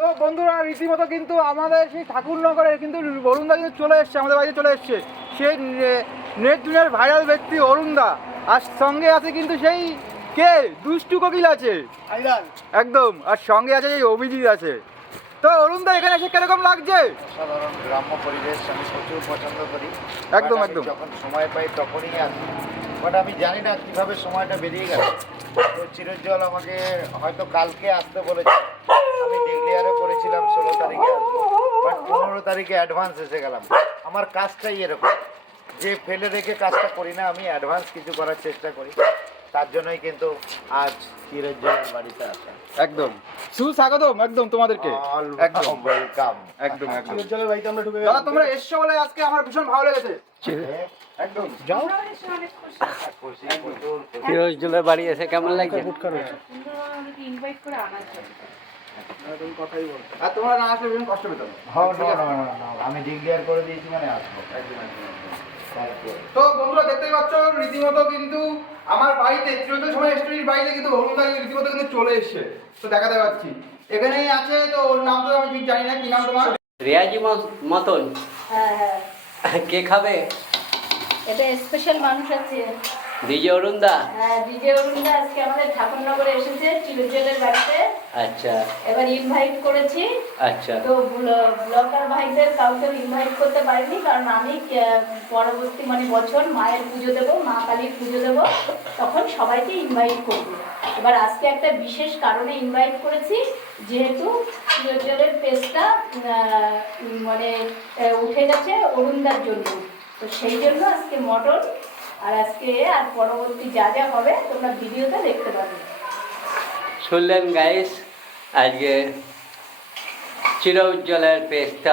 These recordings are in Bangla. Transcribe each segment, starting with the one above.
তো বন্ধুরা রীতিমতো কিন্তু আমাদের সেই ঠাকুরনগরে কিন্তু অরুণদা কিন্তু চলে এসছে, আমাদের বাড়িতে চলে এসছে সেই নেট দুনিয়ার ভাইরাল ব্যক্তি অরুণদা। আর সঙ্গে আছে কিন্তু সেই কে দুষ্টু কোকিল আছে একদম, আর সঙ্গে আছে এই অভিজিৎ আছে। তো অরুণদা এখানে এসে কিরকম লাগছে? সাধারণ গ্রাম্য পরিবেশ আমি প্রচুর পছন্দ করি। একদম একদম, যখন সময় পাই তখনই আসি, বাট আমি জানি না কীভাবে সময়টা বেরিয়ে গেল। তো চিরজ্জল আমাকে হয়তো কালকে আসতে বলেছে, আমি ডিক্লেয়ারও করেছিলাম 16 তারিখে আসবো, বাট 15 তারিখে অ্যাডভান্স এসে গেলাম। আমার কাজটাই এরকম যে ফেলে রেখে কাজটা করি না, আমি অ্যাডভান্স কিছু করার চেষ্টা করি। তার জন্যই কিন্তু আজ চিরজ্জলের বাড়িতে আসা। একদম সুস্বাগতম একদম তোমাদেরকে, একদম ওয়েলকাম। একদম একদম চিরজ্জলের বাড়িতে আমরা ঢুকে গেলাম। তোমরা এসছো বলে আজকে আমার ভীষণ ভালো লেগেছে। একদম যাও চিরজ্জলের বাড়ি এসে কেমন লাগছে? আর তোমরা না আসলে ভীষণ কষ্ট পেতাম। আমি ডিক্লেয়ার করে দিয়েছি মানে আসবো। তো বন্ধুরা দেখতেই পাচ্ছ রীতিমতো কিন্তু আমার বাড়িতে চিরঞ্জন সময় স্টোরির বাড়িতে কিন্তু অরুণদা রীতিমতো কিন্তু চলে এসছে। তো দেখাতে পাচ্ছি এখানেই আছে। তো ওর নাম তো আমি ঠিক জানি না, কি নাম তোমার? রিয়াজি মতন। হ্যাঁ, কে খাবে? এটা স্পেশাল মানুষ আছে। ডিজে অরুণদা। হ্যাঁ, ডিজে অরুণদা আজকে আমাদের ঠাকুরনগরে এসেছে চিরজ্জলের বাড়িতে। আচ্ছা এবার ইনভাইট করেছি। আচ্ছা। তো ব্লগার ভাইদের কাউকে ইনভাইট করতে পারিনি, কারণ আমি পরবর্তী বছর মায়ের পুজো দেবো, মা কালীর পুজো দেবো, তখন সবাইকে ইনভাইট করবো। এবার আজকে একটা বিশেষ কারণে ইনভাইট করেছি, যেহেতু চিরজ্জলের পেজটা উঠে গেছে অরুণদার জন্য। তো সেই জন্য আজকে মটন আর আজকে আর পরবর্তী যা যা হবে তোমরা ভিডিওতে দেখতে পাবে। শুনলেন গাইস, আজকে চিরজ্জলের পেজটা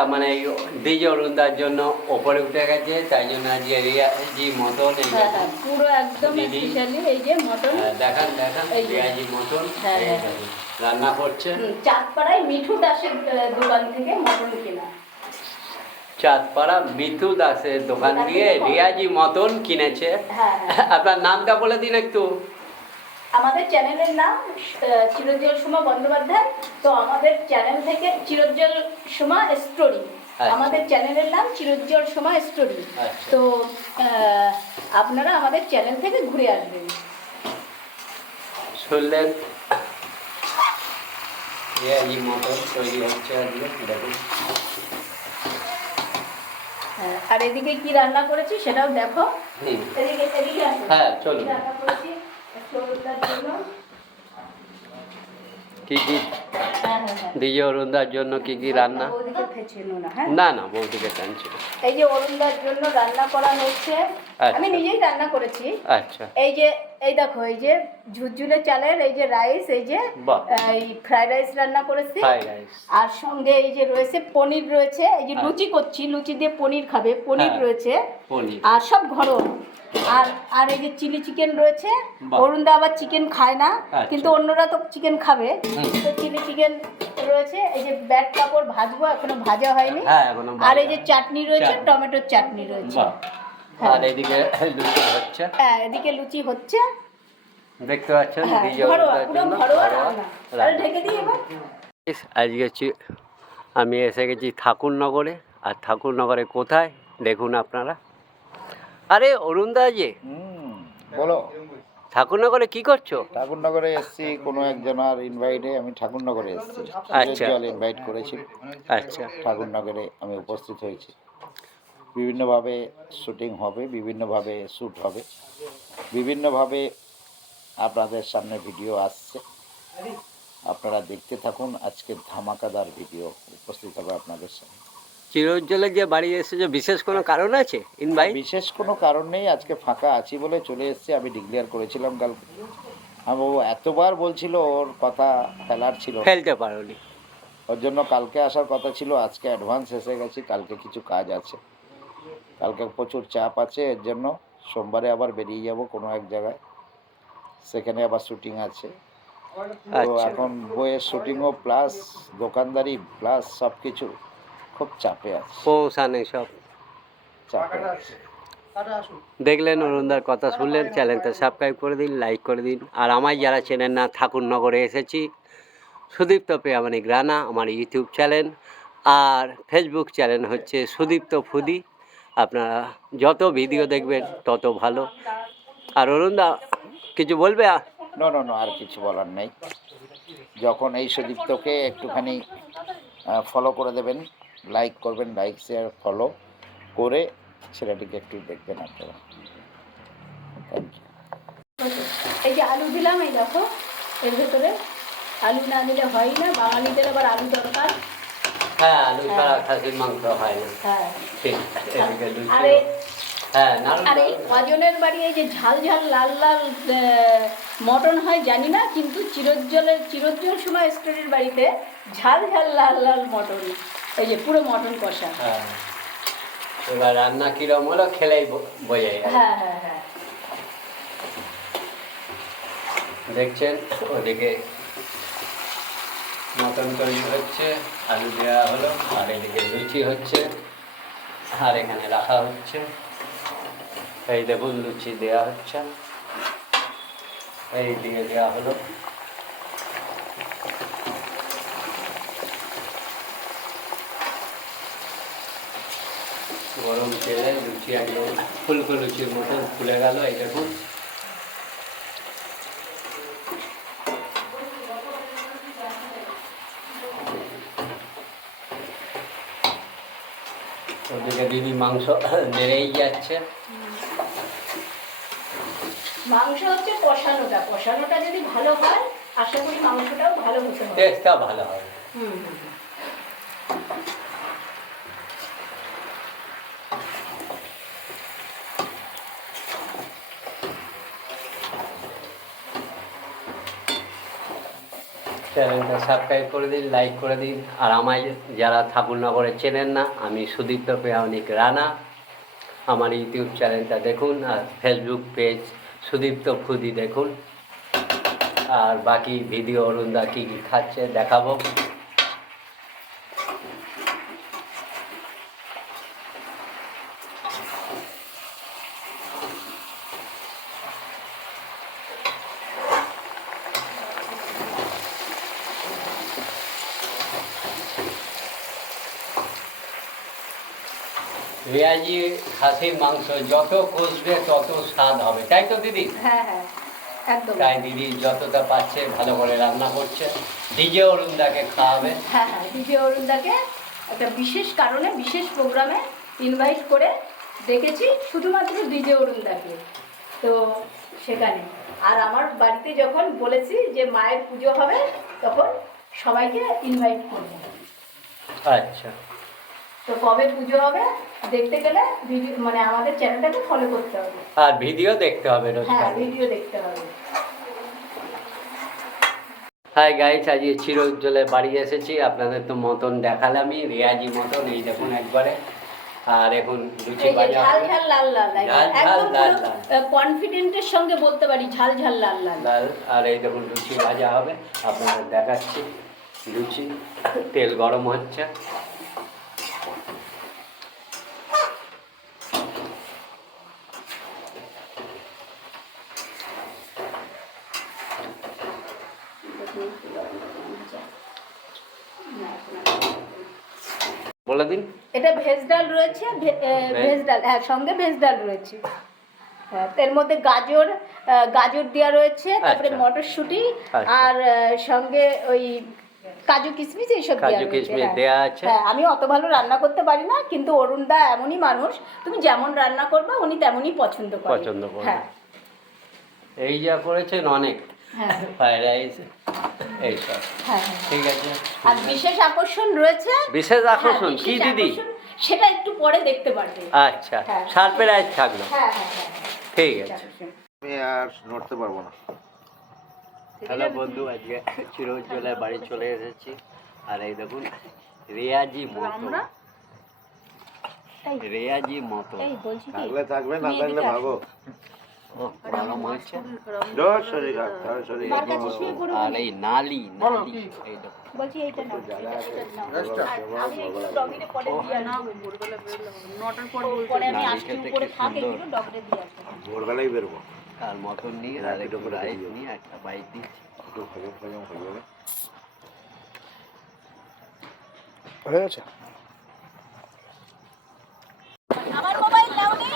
ডিজে অরুণদার জন্য ওপরে উঠে গেছে, তাই জন্য আজকে রিয়াজি মতন পুরো একদম স্পেশালি এই যে মটন দেখান রিয়াজি মতন রান্না করছে। চাঁদপাড়ায় মিঠু দাসের দোকান থেকে মটন কেনা। চাঁদপাড়া মিঠু দাসের দোকান দিয়ে রিয়াজি মতন কিনেছে। হ্যাঁ, আপনার নামটা বলে দিন একটু। আমাদের চ্যানেলের নাম চিরজ্জল সুমা বন্দ্যোপাধ্যায়। তো আমাদের চ্যানেল থেকে চিরজ্জল সুমা স্টোরি, আমাদের চ্যানেলের নাম চিরজ্জল সুমা স্টোরি। তো আপনারা আমাদের চ্যানেল থেকে ঘুরে আসবেন। শুনলেন রিয়াজি মতন তৈরি হচ্ছে আজকে, দেখুন। আর এদিকে কি রান্না করেছি সেটাও দেখো। এদিকে আসো। হ্যাঁ চলুন। রান্না করেছি অরুণদার জন্য। কি ডিজে অরুণদার জন্য কি রান্না? বৌদিকে ফেঁচেনো না, হ্যাঁ না বৌদিকে টানছে। এই যে অরুণদার জন্য রান্না করা হচ্ছে, আমি নিজেই রান্না করেছি। আচ্ছা। এই দেখো, এই যে ঝুরঝুরে চালের এই যে রাইস, এই যে এই ফ্রাইড রাইস রান্না করেছি। আর সঙ্গে এই যে রয়েছে পনির রয়েছে, এই যে লুচি করছি, লুচি দিয়ে পনির খাবে, পনির রয়েছে। আর সব ঘরোয়া। আর এই যে চিলি চিকেন রয়েছে। অরুণদা আবার চিকেন খায় না, কিন্তু অন্যরা তো চিকেন খাবে। তো চিলি চিকেন রয়েছে। এই যে ব্যাট কাপড় ভাজবো, এখনো ভাজা হয়নি। আর এই যে চাটনি রয়েছে, টমেটোর চাটনি রয়েছে। আর এদিকে লুচি হচ্ছে। হ্যাঁ, এদিকে লুচি হচ্ছে, দেখতে পাচ্ছেন। ঢেকে দিই এবার। আজকে আমি এসে গেছি ঠাকুরনগরে। আর ঠাকুরনগরে কোথায় দেখুন আপনারা। আরে অরুণদা যে বলো, ঠাকুরনগরে কি করছো? ঠাকুরনগরে এসেছি কোনো একজনের ইনভাইটে। আমি ঠাকুরনগরে এসেছি, আচ্ছা ইনভাইট করেছি। আচ্ছা, ঠাকুরনগরে আমি উপস্থিত হয়েছি। বিভিন্নভাবে শুটিং হবে, বিভিন্নভাবে শ্যুট হবে, বিভিন্নভাবে আপনাদের সামনে ভিডিও আসছে। আপনারা দেখতে থাকুন। আজকে ধামাকাদার ভিডিও উপস্থিত হবে আপনাদের সামনে। চিরজ্জলের যে বাড়ি এসেছে বিশেষ কোনো কারণ আছে? বিশেষ কোনো কারণ নেই, আজকে ফাঁকা আছি বলে চলে এসেছি। আমি ডিক্লেয়ার করেছিলাম কালকে। ও এতবার বলছিল, ওর কথা ফেলতে পারোনি, ওর জন্য কালকে আসার কথা ছিল। আজকে অ্যাডভান্স এসে গেছি, কালকে কিছু কাজ আছে, কালকে প্রচুর চাপ আছে। এর জন্য সোমবারে আবার বেরিয়ে যাব কোনো এক জায়গায়, সেখানে আবার শুটিং আছে। তো এখন বইয়ের শুটিংও প্লাস দোকানদারি প্লাস সব কিছু খুব চাপে আছে, পৌঁছানে সব চাপে আছে। দেখলেন অরুণদার কথা শুনলেন। চ্যানেলটা সাবস্ক্রাইব করে দিন, লাইক করে দিন। আর আমার যারা চেনেন না, ঠাকুরনগরে এসেছি সুদীপ্ত প্রিয়ামানিক রানা আমার ইউটিউব চ্যানেল, আর ফেসবুক চ্যানেল হচ্ছে সুদীপ্ত ফুদি। আপনারা যত ভিডিও দেখবেন তত ভালো। আর অরুণদা কিছু বলবে? নো নো নো, আর কিছু বলার নেই। যখন এই সুদীপ্তকে একটুখানি ফলো করে দেবেন, লাইক করবেন, লাইক শেয়ার ফলো করে ছেলেটিকে একটু দেখবেন আপনারা। Thank you. এই যে আলু দিলাম, এই দেখো এর ভেতরে আলু না দিলে হয় না, বাঙালিদের আবার আলু দরকার। হ্যাঁ, আলু ছাড়া খাসির মাংস হয় না। হ্যাঁ, ঠিক। এদিকে লুচি। আরে হ্যাঁ, আর এই কজনের বাড়ি এই যে ঝাল ঝাল লাল লাল মটন হয় জানি না, কিন্তু চিরোজ্জ্বল সময় স্টোরের বাড়িতে ঝাল ঝাল লাল লাল মটন, এই যে পুরো মটন কষা। হ্যাঁ, এবার রান্না কিরম হলো খেলেই বোঝা যায়। হ্যাঁ হ্যাঁ হ্যাঁ, দেখছেন ওদিকে মটন তৈরি হচ্ছে, আলু দেওয়া হলো, আর এদিকে লুচি হচ্ছে, আর এখানে রাখা হচ্ছে। এই দেখুন লুচি দেওয়া হচ্ছে, এই দিয়ে দেওয়া হলো। গরম তেলে লুচি একদম ফুলকো লুচির মতন ফুলে গেল। এই দেখুন ওদিকে দিদি মাংস নেড়েই যাচ্ছে। মাংস হচ্ছে কষানোটা যদি ভালো হয় আশা করি মাংসটাও ভালো হতে হবে, টেস্টটা ভালো হবে। হুম। চ্যানেলটা সাবস্ক্রাইব করে দিন, লাইক করে দিন। আর আমায় যারা ঠাকুরনগরে চেনেন না, আমি সুদীপ্ত প্রিয়ামানিক রানা, আমার ইউটিউব চ্যানেলটা দেখুন, আর ফেসবুক পেজ সুদীপ্ত ফুদি দেখুন। আর বাকি ভিডিও অরুণদা কী কী খাচ্ছে দেখাবো। রেয়াজি খাসির মাংস যত কষবে তত স্বাদ হবে, তাই তো দিদি? হ্যাঁ হ্যাঁ একদম। তাই দিদি যতটা পাচ্ছে ভালো করে রান্না করছে। ডিজে অরুণদাকে খাওয়াবে। হ্যাঁ হ্যাঁ, ডিজে অরুণদাকে একটা বিশেষ কারণে বিশেষ প্রোগ্রামে ইনভাইট করে ডেকেছি, শুধুমাত্র ডিজে অরুণদাকে। তো সেখানে আর আমার বাড়িতে যখন বলেছি যে মায়ের পুজো হবে তখন সবাইকে ইনভাইট করবো। আচ্ছা, তো কবে পুজো হবে দেখতে গেলে ভিডিও মানে আমাদের চ্যানেলটাকে ফলো করতে হবে, আর ভিডিও দেখতে হবে রোজ। হ্যাঁ ভিডিও দেখতে হবে। হাই গাইস, আজকে চিরোজ্জ্বলে বাড়ি এসেছি। আপনাদের তো মতন দেখালামই, রেয়াজি মতন। এই দেখুন একবারে। আর এখন লুচি এই যে ভাজা ঝাল হবে। ঝাল লাল লাল ঝাল ঝাল একদম লাল পুরো লাল। কনফিডেন্টের সঙ্গে বলতে পারি ঝাল ঝাল লাল লাল। লাল। আর এই দেখুন লুচি ভাজা হবে, আপনাদের দেখাচ্ছি। লুচি, তেল গরম হচ্ছে। বলে দিন। এটা ভেজ ডাল রয়েছে, ভেজ ডাল, হ্যাঁ সঙ্গে ভেজ ডাল রয়েছে। হ্যাঁ, এর মধ্যে গাজর দেওয়া রয়েছে, তারপরে আচ্ছা। মটরশুঁটি, আচ্ছা। আর সঙ্গে ওই কাজু কিশমিশ এইসব দেওয়া কাজু রয়েছে। কিশমিশ হ্যাঁ। দেওয়া আছে। হ্যাঁ, আমি অত ভালো রান্না করতে পারি না, কিন্তু অরুণদা এমনই মানুষ, তুমি যেমন রান্না করবে উনি তেমনই পছন্দ করেন। হ্যাঁ এই যা করেছেন অনেক, হ্যাঁ ফ্রাইড রাইস এইসব। হ্যাঁ। ঠিক আছে। আর বিশেষ আকর্ষণ রয়েছে। বিশেষ আকর্ষণ হ্যাঁ, কি বিশেষ দিদি? আকর্ষণ, সেটা একটু পরে দেখতে পারবে। আচ্ছা, হ্যাঁ। সারপ্রাইজ থাকলো। হ্যাঁ হ্যাঁ হ্যাঁ, ঠিক আছে। আমি আর নড়তে পারবো না। হ্যালো বন্ধু, আজকে চিরোজ্জ্বলের বাড়ি চলে এসেছি। আর এই দেখুন রেয়াজি মতো, রেয়াজি মতো। এই বলছি কি, থাকলে থাকবে, না থাকলে ভাগো। ও গরম হচ্ছে। জোর শরীর খারাপ, তার শরীর মার কাছে শুয়ে পড়ো। আর এই নালি নালি, এই দেখুন। বলছি এইটা নাও, যারা আছে, এটা নাও। আর আমি একটু ডগিরে পরে দিয়ে আসবো। পরে আমি আসছি উপরে থাকে এগুলো ডগরে দিয়ে আসবো। ভোরবেলায় বেরোবো। আর মটন নিয়ে আর একটু রাইস নিয়ে একটা বাইট দিচ্ছি। একটু হজম হয়ে যাবে। হয়ে গেছে। আমার মোবাইল নাও নি।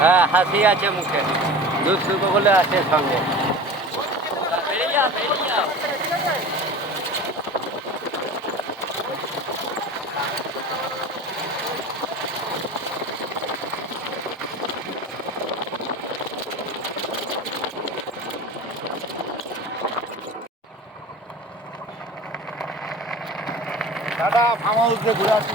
হ্যাঁ, হাসি আছে মুখে, দুধ শুকো বলে আছে সঙ্গে। বেরিয়ে যাও, বেরিয়ে যাও। টাটা, ফার্ম হাউসে ঘুরে আসি।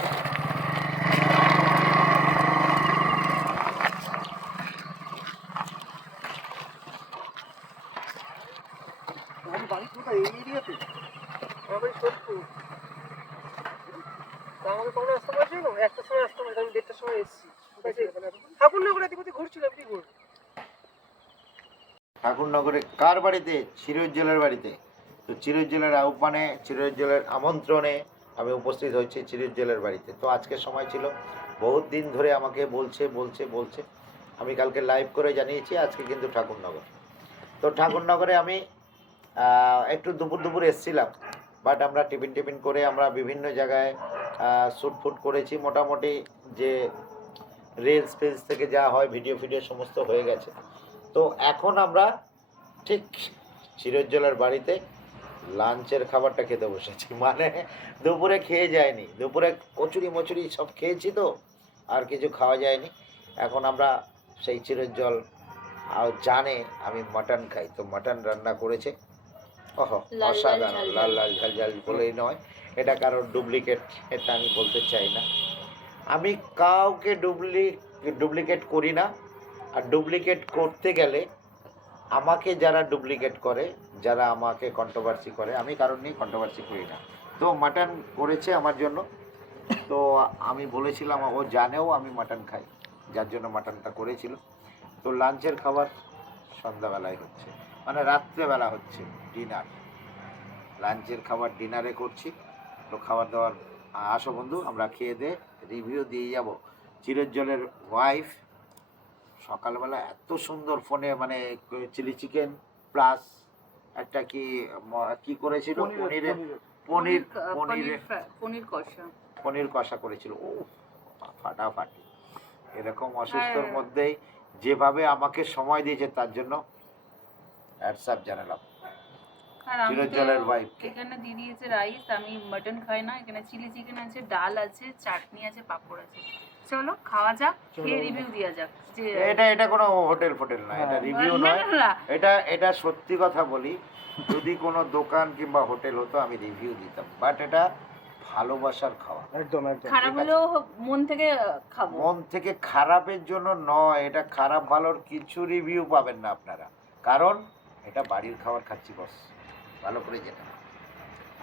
বাড়ি কোথায়? এই এরিয়াতে? আমার বাড়ি সোদপুর। তা আমাকে কখন আসতে বলছিল? একটার সময় আসতে বলছিল, আমি 1:30টার সময় এসেছি। ঠাকুরনগরে এদিক ওদিক ঘুরছিলাম, কি করবো? ঠাকুরনগরে কার বাড়িতে? চিরজ্জ্বলের বাড়িতে। তো চিরজ্জ্বলের আহ্বানে, চিরজ্জ্বলের আমন্ত্রণে আমি উপস্থিত হয়েছি চিরজ্জ্বলের বাড়িতে। তো আজকে সময় ছিল, বহুত দিন ধরে আমাকে বলছে। আমি কালকে লাইভ করে জানিয়েছি আজকে কিন্তু ঠাকুরনগর। তো ঠাকুরনগরে আমি একটু দুপুর এসেছিলাম, বাট আমরা টিফিন করে আমরা বিভিন্ন জায়গায় শ্যুট করেছি। মোটামুটি যে রিলস ফিলস থেকে যা হয় ভিডিও সমস্ত হয়ে গেছে। তো এখন আমরা ঠিক চিরজ্জ্বলের বাড়িতে লাঞ্চের খাবারটা খেতে বসেছি। মানে দুপুরে খেয়ে যায়নি, দুপুরে কচুরি সব খেয়েছি, তো আর কিছু খাওয়া যায়নি। এখন আমরা সেই চিরজ্জ্বল জানে আমি মাটন খাই, তো মাটন রান্না করেছে। অসাধারণ, লাল ঝাল বলেই নয়, এটা কারোর ডুপ্লিকেট, এটা আমি বলতে চাই না। আমি কাউকে ডুপ্লিকেট করি না। আর ডুপ্লিকেট করতে গেলে আমাকে যারা ডুপ্লিকেট করে, যারা আমাকে কন্ট্রোভার্সি করে, আমি কারণ নিয়ে কন্ট্রোভার্সি করি না। তো মাটন করেছে আমার জন্য, তো আমি বলেছিলাম, ও জানেও আমি মাটন খাই, যার জন্য মাটনটা করেছিল। তো লাঞ্চের খাবার সন্ধ্যাবেলায় হচ্ছে, মানে রাত্রেবেলা হচ্ছে ডিনার। লাঞ্চের খাবার ডিনারে করছি। তো খাবার দাবার আসো বন্ধু, আমরা খেয়ে দিয়ে রিভিউ দিয়ে যাব। চিরজ্জ্বলের ওয়াইফ সকালবেলা এত সুন্দর ফোনে, মানে চিলি চিকেন প্লাস একটা কি করেছিল, পনির কষা করেছিল। ও ফাটাফাটি। এরকম অসুস্থর মধ্যেই যেভাবে আমাকে সময় দিয়েছে তার জন্য হোয়াটসঅ্যাপ জানালাম চিরজ্জ্বলের ওয়াইফকে। এখানে দিয়ে দিয়েছে রাইস, আমি মটন খাই না। এখানে চিলি চিকেন আছে, ডাল আছে, চাটনি আছে, পাঁপড় আছে। চলো খাওয়া যাক, খেয়ে রিভিউ দেওয়া যাক। যে এটা কোনো হোটেল না, এটা রিভিউ নয়। এটা সত্যি কথা বলি, যদি কোনো দোকান কিংবা হোটেল হতো আমি রিভিউ দিতাম, বাট এটা ভালোবাসার খাওয়া। একদম খারাপ হলেও মন থেকে খাবো, মন থেকে খারাপের জন্য নয়। এটা খারাপ ভালোর কিছু রিভিউ পাবেন না আপনারা, কারণ এটা বাড়ির খাবার খাচ্ছি বস, ভালো করে যেটা।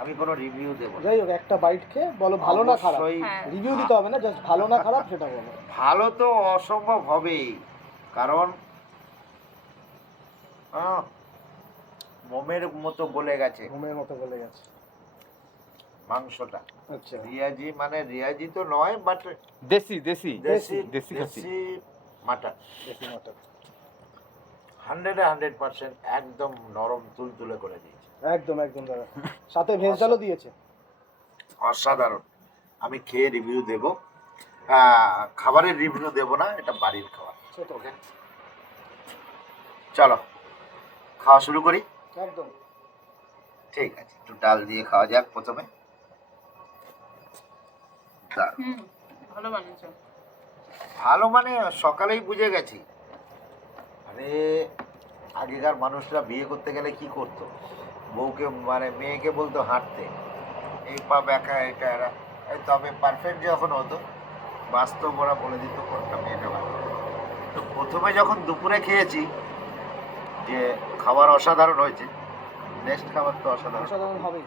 আমি কোনো রিভিউ দেব না। যাই হোক, একটা বাইট খেয়ে বলো ভালো না খারাপ, রিভিউ দিতে হবে না, জাস্ট ভালো না খারাপ সেটা বলো। ভালো তো অসম্ভব হবেই, কারণ মোমের মতো গলে গেছে, মাংসটা। আচ্ছা, রিয়াজি তো নয়, বাট দেশি মাটন 100% একদম নরম তুলতুলে করে দিয়েছে। একদম দাদা, সাথে ভেজ ডালও দিয়েছে। অসাধারণ। আমি খেয়ে রিভিউ দেব, খাবারের রিভিউ দেব না, এটা বাড়ির খাবার। ওকে, চলো খাওয়া শুরু করি। একদম ঠিক আছে, একটু ডাল দিয়ে খাওয়া যাক প্রথমে। ভালো মানে সকালেই বুঝে গেছি। আরে আগেকার মানুষরা বিয়ে করতে গেলে কি করতো, বউকে মানে মেয়েকে বলতো হাঁটতে, এই পা ব্যাকা এটা এরা। তবে পারফেক্ট যখন হতো, বাস্তব ওরা বলে দিত কোনটা মেয়েটা ভালো। তো প্রথমে যখন দুপুরে খেয়েছি, যে খাবার অসাধারণ হয়েছে, নেক্সট খাবার তো অসাধারণ হবে।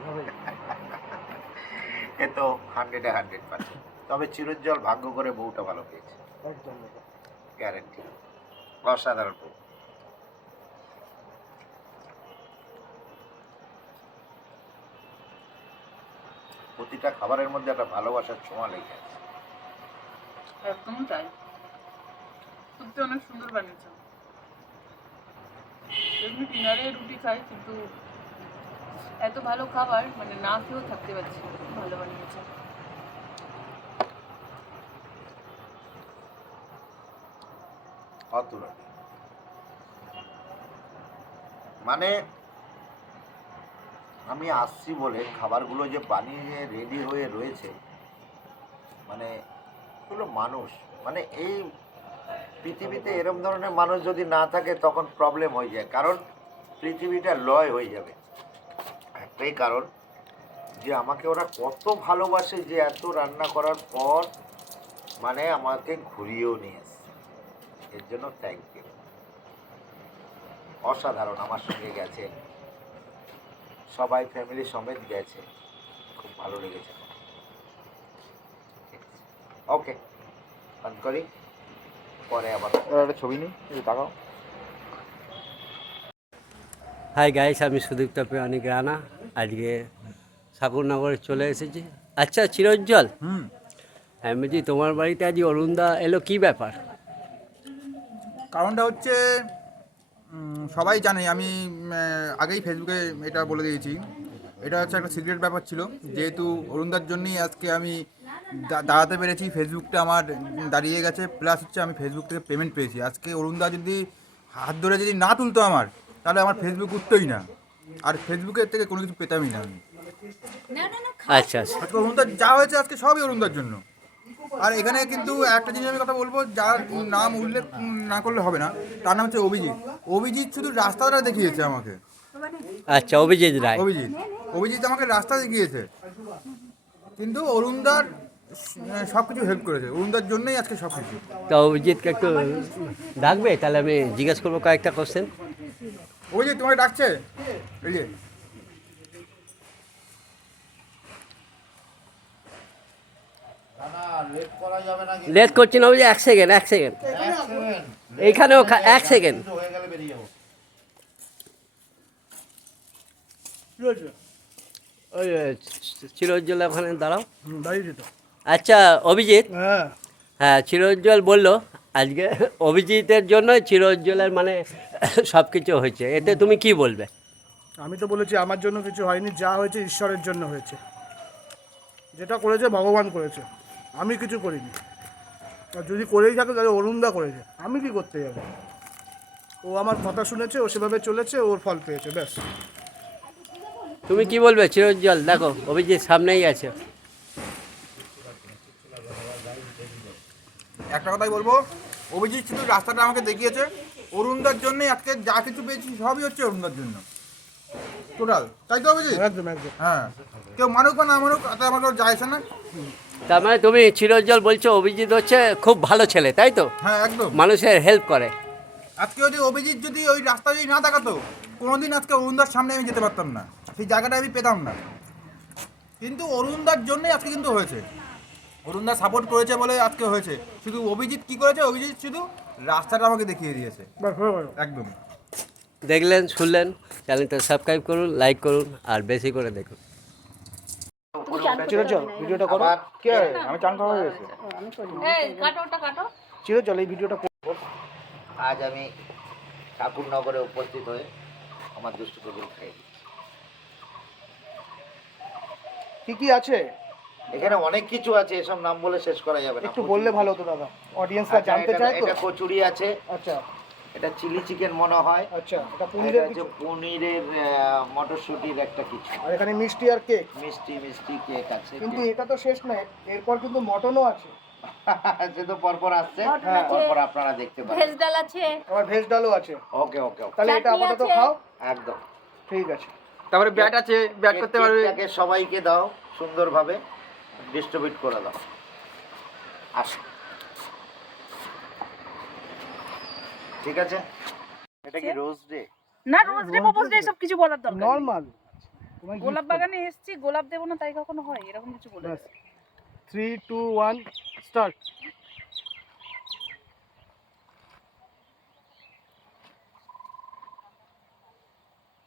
এ তো 100% তবে চিরোজ্জ্বল ভাগ্য করে বউটা ভালো পেয়েছে, একদম গ্যারেন্টি। অসাধারণ বউ। প্রতিটা খাবারের মধ্যে একটা ভালোবাসার ছোঁয়া লেগে আছে। একদমই তাই, সত্যি অনেক সুন্দর বানিয়েছে। এমনি ডিনারে রুটি খাই, কিন্তু এত ভালো খাবার মানে না খেয়েও থাকতে পারছি না। খুব ভালো বানিয়েছে। অতুলনীয়। মানে আমি আসছি বলে খাবারগুলো যে বানিয়ে রেডি হয়ে রয়েছে, মানে এগুলো মানুষ, মানে এই পৃথিবীতে এরম ধরনের মানুষ যদি না থাকে তখন প্রবলেম হয়ে যায়, কারণ পৃথিবীটা লয় হয়ে যাবে। একটাই কারণ যে আমাকে ওরা কত ভালোবাসে যে এত রান্না করার পর মানে আমাকে ঘুরিয়েও নিয়ে আসে। এর জন্য থ্যাংক ইউ। অসাধারণ। আমার সঙ্গে গেছে, সবাই ফ্যামিলি সমেত গেছে, খুব ভালো লেগেছে। ওকে, বন্ধ করি, পরে আবার একটা ছবি নিই, এই তাকাও। হাই গাইস, আমি সুদীপ্ত প্রাণিক রানা। আজকে ঠাকুরনগরে চলে এসেছি। আচ্ছা চিরোজ্জ্বল, আমি বলছি তোমার বাড়িতে আজ অরুণদা এলো, কি ব্যাপার? কারণটা হচ্ছে সবাই জানে, আমি আগেই ফেসবুকে এটা বলে দিয়েছি, এটা হচ্ছে একটা সিক্রেট ব্যাপার ছিল। যেহেতু অরুণদার জন্যই আজকে আমি দাঁড়াতে পেরেছি, ফেসবুকটা আমার দাঁড়িয়ে গেছে, প্লাস হচ্ছে আমি ফেসবুক থেকে পেমেন্ট পেয়েছি। আজকে অরুণদা যদি হাত ধরে যদি না তুলতো আমার, তাহলে আমার ফেসবুক উঠতোই না, আর ফেসবুকের থেকে কোনো কিছু পেতামই না আমি। আচ্ছা আচ্ছা, আজকে অরুণদার যা হয়েছে আজকে সবই অরুণদার জন্য। আর এখানে কিন্তু একটা জিনিস আমি কথা বলবো, যার নাম উল্লেখ না করলে হবে না, তার নাম হচ্ছে অভিজিৎ। অভিজিৎ শুধু রাস্তাটা দেখিয়েছে আমাকে। আচ্ছা অভিজিৎ রায়। অভিজিৎ আমাকে রাস্তা দেখিয়েছে, কিন্তু অরুণদার সব কিছু হেল্প করেছে। অরুণদার জন্যই আজকে সব কিছু। তা অভিজিৎকে একটু ডাকবে, তাহলে আমি জিজ্ঞেস করবো কয়েকটা কোশ্চেন। অভিজিৎ তোমাকে ডাকছে, এই যে। লেট করা যাবে না, লেট করছি না অভিজিৎ, এক সেকেন্ড এইখানেও 1 সেকেন্ড। হয়ে গেলে বেরিয়ে যাবো। ওই চিরোজ্জ্বল ওখানে দাঁড়াও। দাঁড়িয়ে তো। আচ্ছা অভিজিৎ, হ্যাঁ, হ্যাঁ চিরোজ্জ্বল বললো আজকে অভিজিতের জন্য চিরোজ্জ্বলের মানে সব কিছু হয়েছে, এতে তুমি কি বলবে? আমি তো বলেছি আমার জন্য কিছু হয়নি, যা হয়েছে ঈশ্বরের জন্য হয়েছে। যেটা করেছে ভগবান করেছে, আমি কিছু করিনি। আর যদি করেই থাকে তাহলে অরুণদা করেছে, আমি কি করতে যাবো? ও আমার কথা শুনেছে, ও সেভাবে চলেছে, ওর ফল পেয়েছে, ব্যাস। তুমি কি বলবে চিরোজ্জ্বল? দেখো অভিজিৎ সামনেই আছে। একটা কথাই বলবো, অভিজিৎ শুধু রাস্তাটা আমাকে দেখিয়েছে। অরুণদার জন্যই আজকে যা কিছু পেয়েছি সবই হচ্ছে অরুণদার জন্য, টোটাল। তাই তো অভিজিৎ? একদম একদম। হ্যাঁ, কেউ মানুক বা না মানুক তাতে আমার যায় আসে না। তার মানে তুমি চিরোজ্জ্বল বলছো অভিজিৎ হচ্ছে খুব ভালো ছেলে, তাই তো? হ্যাঁ একদম। মানুষের হেল্প করে। আজকে যদি অভিজিৎ যদি ওই রাস্তা যদি না দেখাতো, কোনোদিন আজকে অরুণদার সামনে আমি যেতে পারতাম না, সেই জায়গাটা আমি পেতাম না। কিন্তু অরুণদার জন্যই আজকে কিন্তু হয়েছে। অরুণদা সাপোর্ট করেছে বলে আজকে হয়েছে। শুধু অভিজিৎ কি করেছে, অভিজিৎ শুধু রাস্তাটা আমাকে দেখিয়ে দিয়েছে, ব্যাস হয়ে গেল। একদম। দেখলেন, শুনলেন, চ্যানেলটা সাবস্ক্রাইব করুন, লাইক করুন, আর বেশি করে দেখুন। চিরোজ্জ্বল ভিডিওটা করো। আবার কে? আমি চান করা হয়ে গেছে। এই কাটো, ওটা কাটো। চিরোজ্জ্বল এই ভিডিওটা আজ আমি ঠাকুরনগরে উপস্থিত হয়ে আমার দুষ্টু কুকুর খেয়ে দিচ্ছি। কি কি আছে এখানে অনেক কিছু আছে, এসব নাম বলে শেষ করা যাবে না। একটু বললে ভালো হতো দাদা, অডিয়েন্সরা আচ্ছা, জানতে চায় তো। এটা কচুরি আছে, আচ্ছা এটা চিলি চিকেন মনে হয়, আচ্ছা, এটা এটা পনিরের হচ্ছে কিছু, পনিরের মটরশুটির একটা কিছু, আর এখানে মিষ্টি আর কেক। মিষ্টি কেক আছে। কিন্তু এটা তো শেষ নয়, এরপর কিন্তু মটনও আছে। সে তো পরপর আসছে, মটন আছে। পরপর আপনারা দেখতে পাবেন। ভেজ ডাল আছে। আবার ভেজ ডালও আছে। ওকে ওকে ওকে, তাহলে এটা চাটনি আপাতত আছে। খাও, একদম। ঠিক আছে। তারপরে ব্যাট আছে, ব্যাট করতে পারবে। কেকটাকে সবাইকে দাও, সুন্দরভাবে ডিস্ট্রিবিউট করে দাও। আসো, ঠিক আছে। এটা কি রোজ ডে? না, রোজ ডে প্রপোজ ডে সব কিছু বলার দরকার নেই। নর্মাল। গোলাপ বাগানে এসেছি, গোলাপ দেবো না তাই কখনো হয়? এরকম কিছু বলে। 3, 2, 1 স্টার্ট।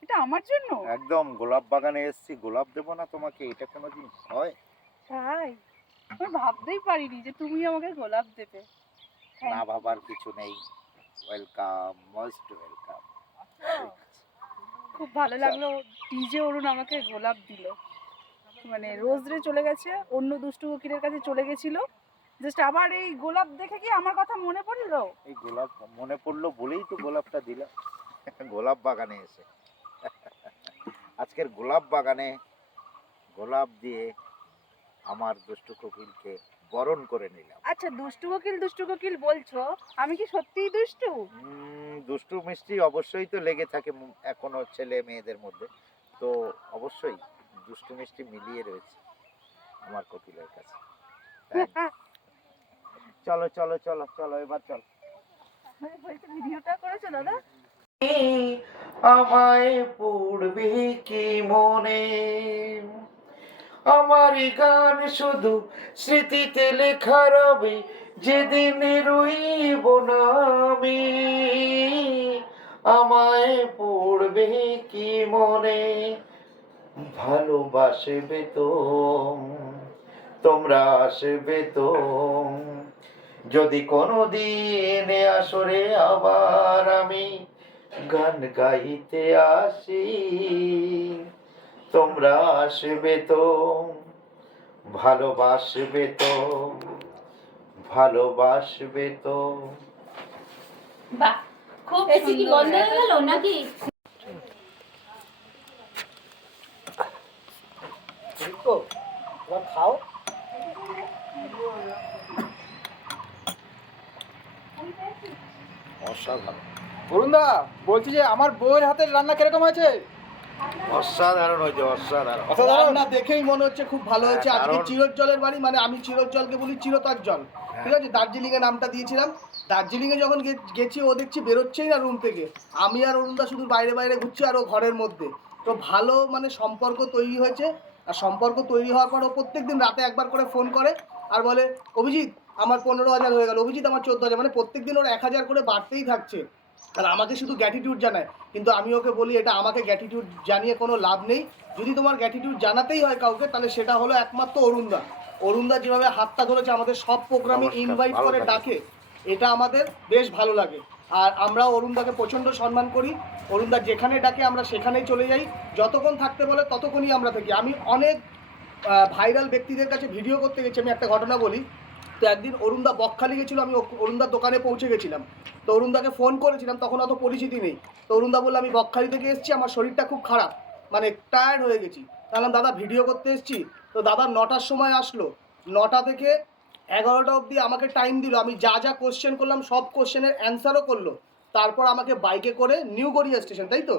এটা আমার জন্য? একদম গোলাপ বাগানে এসেছি, গোলাপ দেবো না তোমাকে? এটা কোনোদিন হয়? তাই আমি ভাবতেই পারিনি যে তুমি আমাকে গোলাপ দেবে। না ভাবার কিছু নেই। Welcome, most welcome. খুব ভালো লাগলো ডিজে অরুণ আমাকে গোলাপ দিল। মানে রোজ রে চলে গেছে, অন্য দুষ্টু কোকিলের কাছে চলে গেছিল, জাস্ট আবার এই গোলাপ দেখে কি আমার কথা মনে পড়লো। এই গোলাপ মনে পড়লো বলেই তো গোলাপটা দিলাম গোলাপ বাগানে এসে। আজকের গোলাপ বাগানে গোলাপ দিয়ে আমার দুষ্টু কোকিলকে বরণ করে নিলাম। আচ্ছা দুষ্টু কোকিল বলছো, আমি কি সত্যিই দুষ্টু? দুষ্টু মিষ্টি অবশ্যই তো লেগে থাকে এখনো ছেলে মেয়েদের মধ্যে, তো অবশ্যই দুষ্টু মিষ্টি মিলিয়ে রয়েছে আমার কোকিলের কাছে। তাই চলো চলো চলো চলো এবার চলো। ভিডিওটা করেছো দাদা? আমায় পড়বে কি মনে, আমার গান শুধু স্মৃতিতে লেখা রবে, যেদিন রইব না আমি। আমায় পড়বে কি মনে, ভালোবাসবে তো, তোমরা আসবে তো, যদি কোনোদিন আসরে আবার আমি গান গাইতে আসি, তোমরা আসবে তো, ভালোবাসবে তো, ভালোবাসবে তো। বাহ, খুব এসি কি বন্ধ হয়ে গেল নাকি? খাও। অসাধারণ, অরুণদা বলছি যে আমার বউয়ের হাতের রান্না কিরকম হয়েছে? অসাধারণ হয়েছে, অসাধারণ। রান্না দেখেই মনে হচ্ছে খুব ভালো হয়েছে। হ্যাঁ, আজকে কারণ- চিরজলের বাড়ি, মানে আমি চিরজলকে বলি চিরতার জল, ঠিক আছে? দার্জিলিং এ নামটা দিয়েছিলাম। দার্জিলিং এ যখন গেছি ও দেখছি বেরোচ্ছেই না রুম থেকে, আমি আর অরুণদা শুধু বাইরে বাইরে ঘুরছি আর ও ঘরের মধ্যে। তো ভালো মানে সম্পর্ক তৈরি হয়েছে। আর সম্পর্ক তৈরি হওয়ার পর ও প্রত্যেকদিন রাতে একবার করে ফোন করে আর বলে, অভিজিৎ আমার 15,000 হয়ে গেল, অভিজিৎ আমার 14,000, মানে প্রত্যেকদিন ওর 1,000 করে বাড়তেই থাকছে। আর আমাকে শুধু গ্র্যাটিটিউড জানায়, কিন্তু আমি ওকে বলি এটা আমাকে গ্র্যাটিটিউড জানিয়ে কোনো লাভ নেই। যদি তোমার গ্র্যাটিটিউড জানাতেই হয় কাউকে, তাহলে সেটা হলো একমাত্র অরুণদা। অরুণদা যেভাবে হাতটা ধরেছে আমাদের সব প্রোগ্রামে নমস্কার, ইনভাইট ভালো করে থাকবেন। ডাকে, এটা আমাদের বেশ ভালো লাগে। আর আমরা অরুণদাকে প্রচণ্ড সম্মান করি। অরুণদা যেখানে ডাকে আমরা সেখানেই চলে যাই, যতক্ষণ থাকতে বলে ততক্ষণই আমরা থাকি। আমি অনেক ভাইরাল ব্যক্তিদের কাছে ভিডিও করতে গেছি। আমি একটা ঘটনা বলি। তো একদিন অরুণদা বকখালি গেছিলো, আমি অরুণদার দোকানে পৌঁছে গেছিলাম। তো অরুণদাকে ফোন করেছিলাম, তখন অত পরিচিতি নেই। তো অরুণদা বললো আমি বকখালি থেকে এসেছি, আমার শরীরটা খুব খারাপ, মানে টায়ার্ড হয়ে গেছি। তাহলে দাদা ভিডিও করতে এসেছি। তো দাদা 9টার সময় আসলো, 9টা থেকে 11টা অবধি আমাকে টাইম দিল। আমি যা যা কোশ্চেন করলাম সব কোশ্চেনের অ্যান্সারও করলো। তারপর আমাকে বাইকে করে নিউ গড়িয়া স্টেশন, তাই তো,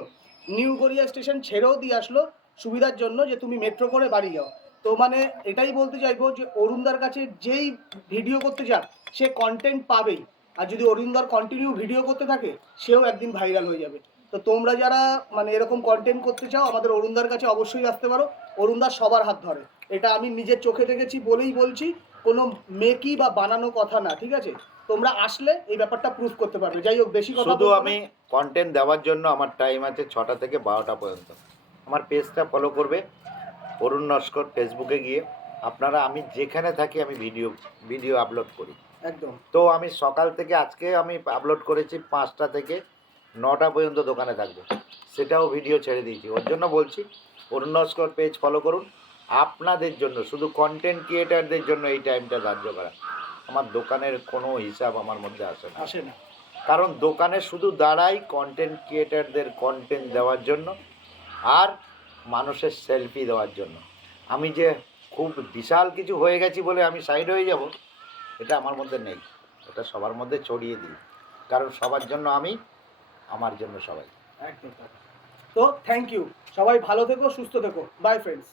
নিউ গড়িয়া স্টেশন ছেড়েও দিয়ে আসলো সুবিধার জন্য যে তুমি মেট্রো করে বাড়ি যাও। তো মানে এটাই বলতে চাইবো যে অরুণদার কাছে যেই ভিডিও করতে যাক সে কন্টেন্ট পাবেই। আর যদি অরুণদার কন্টিনিউ ভিডিও করতে থাকে সেও একদিন ভাইরাল হয়ে যাবে। তো তোমরা যারা মানে এরকম কন্টেন্ট করতে চাও আমাদের অরুণদার কাছে অবশ্যই আসতে পারো। অরুণদার সবার হাত ধরে, এটা আমি নিজের চোখে দেখেছি বলেই বলছি, কোনো মেকি বা বানানো কথা না, ঠিক আছে? তোমরা আসলে এই ব্যাপারটা প্রুফ করতে পারবে। যাই হোক, বেশি কথা শুধু বলবো না। আমি কন্টেন্ট দেওয়ার জন্য আমার টাইম আছে 6টা থেকে 12টা পর্যন্ত। আমার পেজটা ফলো করবে অরুণ নস্কর, ফেসবুকে গিয়ে আপনারা, আমি যেখানে থাকি আমি ভিডিও আপলোড করি একদম। তো আমি সকাল থেকে আজকে আমি আপলোড করেছি 5টা থেকে 9টা পর্যন্ত দোকানে থাকবো, সেটাও ভিডিও ছেড়ে দিয়েছি। ওর জন্য বলছি অরুণ নস্কর পেজ ফলো করুন। আপনাদের জন্য, শুধু কন্টেন্ট ক্রিয়েটারদের জন্য এই টাইমটা ধার্য করা। আমার দোকানের কোনো হিসাব আমার মধ্যে আসে না, আসে না। কারণ দোকানে শুধু দাঁড়াই কন্টেন্ট ক্রিয়েটারদের কন্টেন্ট দেওয়ার জন্য আর মানুষের সেলফি দেওয়ার জন্য। আমি যে খুব বিশাল কিছু হয়ে গেছি বলে আমি সাইড হয়ে যাব, এটা আমার মধ্যে নেই। এটা সবার মধ্যে ছড়িয়ে দিই, কারণ সবার জন্য আমি, আমার জন্য সবাই। একদম। তো থ্যাংক ইউ, সবাই ভালো থেকো, সুস্থ থেকো, বাই ফ্রেন্ডস।